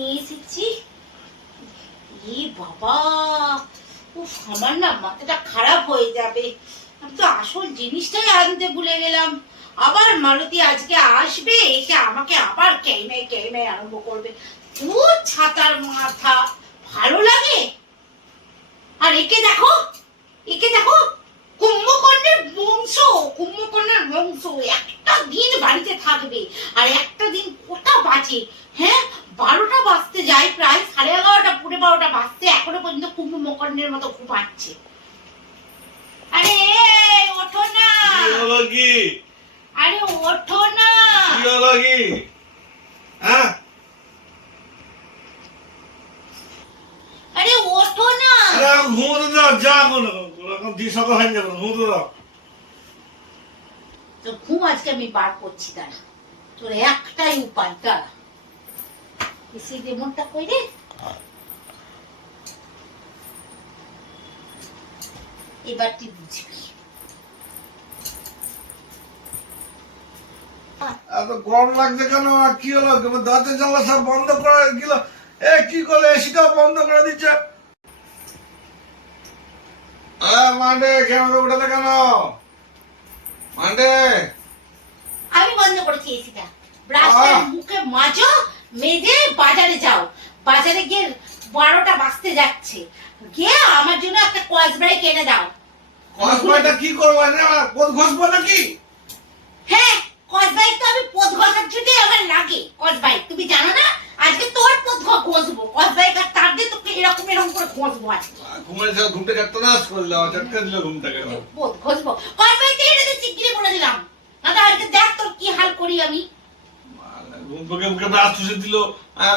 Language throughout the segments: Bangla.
নিয়ে এসেছি। ই বাবা উফ আমার না মাথাটা খারাপ হয়ে যাবে। আমি তো আসল জিনিসটাই আনতে ভুলে গেলাম। আবার মালতী আজকে আসবে, এসে আমাকে আবার কেমে কেমে আরম্ভ করবে। ও ছাতার মাথা ভালো লাগে? আর একে দেখো একে দেখো, কুম্ভকর্ণের বংশ কুম্ভকর্ণের বংশ। একটা দিন বাড়িতে থাকবে, আর একটা দিন কোটা বাজে হ্যাঁ? যায় প্রায় সাড়ে এগারোটা পুরো বারোটা বাজতে এখনও পর্যন্ত কুম্ভকর্ণের মতো ঘুমাচ্ছে। আরে ওঠো না। কি আরে ওঠো না। কি হলো কি? হ্যাঁ? আরে ওঠো না। আরে ঘুমোতে দাও যা সকাল হয়ে যাবে ঘুমোতে দাও। তোর ঘুম আজকে আমি বার করছি দাঁড়া। তোর একটাই উপায় দাঁড়া। এসে রেমনটা কই রে? এবার তুই বুঝবি। এত গরম লাগছে কেন? আর কি হলো? দাঁতের জানলা সব বন্ধ করে গেল এ কি করলে? এসিটাও বন্ধ করে দিচ্ছে। মান্ডে কেন উঠালে কেন? মান্ডে। আমি বন্ধ করেছি এসিটা। ব্রাশটা মুখে মাজো মেজে বাজারে যাও। বাজারে গিয়ে বারোটা বাজতে যাচ্ছে। গিয়ে আমার জন্য একটা কসব্রাই কিনে দাও। কসবাইটা কি করব? কোন ঘষবো নাকি? হ্যাঁ কসবাই তো আমি পোদ ঘষার জন্যই আমার লাগে। কসবাই তুমি জানো না? আজকে তোর ঘ- ঘষবো। কসবাই কার তার দিয়ে তোকে এরকম এরকম করে ঘষবো আজকে। ঘুমের ঘুমটা কাটতে না করে দাও চটকে দিল ঘুমটাকে। পোদ ঘষবো। কসবাই দিয়ে এটা চিকিরে বলে দিলাম না তো আজকে দেখ তোর কি হাল করি আমি ঘুম থেকে মুখে ব্রাশ চুষে দিল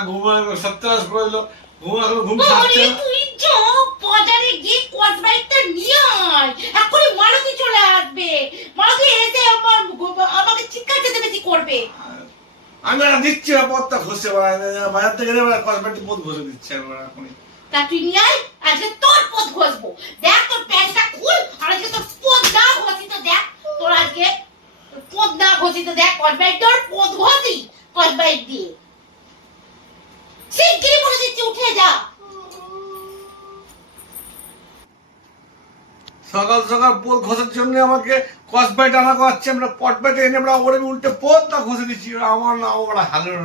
ঘুমায় সত্যানাশ করে দিল ঘুম এখন ঘুম ছাড়ছে তুই যা বাজারে গিয়ে কসবাইটা নিয়ে আয়। এখনই মালতী চলে আসবে। মালতী এসে আমার আমাকে চিৎকার বেশি করবে। আমি একটা দিচ্ছি না পথটা ঘষে বাজার থেকে কসমেটিক পথ ঘষে দিচ্ছে আমরা এখনই তা তুই নিয়ে আয় আজকে তোর পথ ঘষবো। দেখ তোর প্যান্টটা খুল আর আজকে তোর পথ না ঘষি তো দেখ। তোর আজকে পথ না ঘষি তো দেখ তোর পথ ঘষি। কসবাইট দিয়ে। শিগগিরই বলে দিচ্ছি, উঠে যা। সকাল সকাল পোল ঘষার জন্য আমাকে কসবাইট আনা করছে আমরা পটবাইট এনে আমরা ওরে উল্টে পথটা ঘষে দিচ্ছি। আমার না, ওরা হালের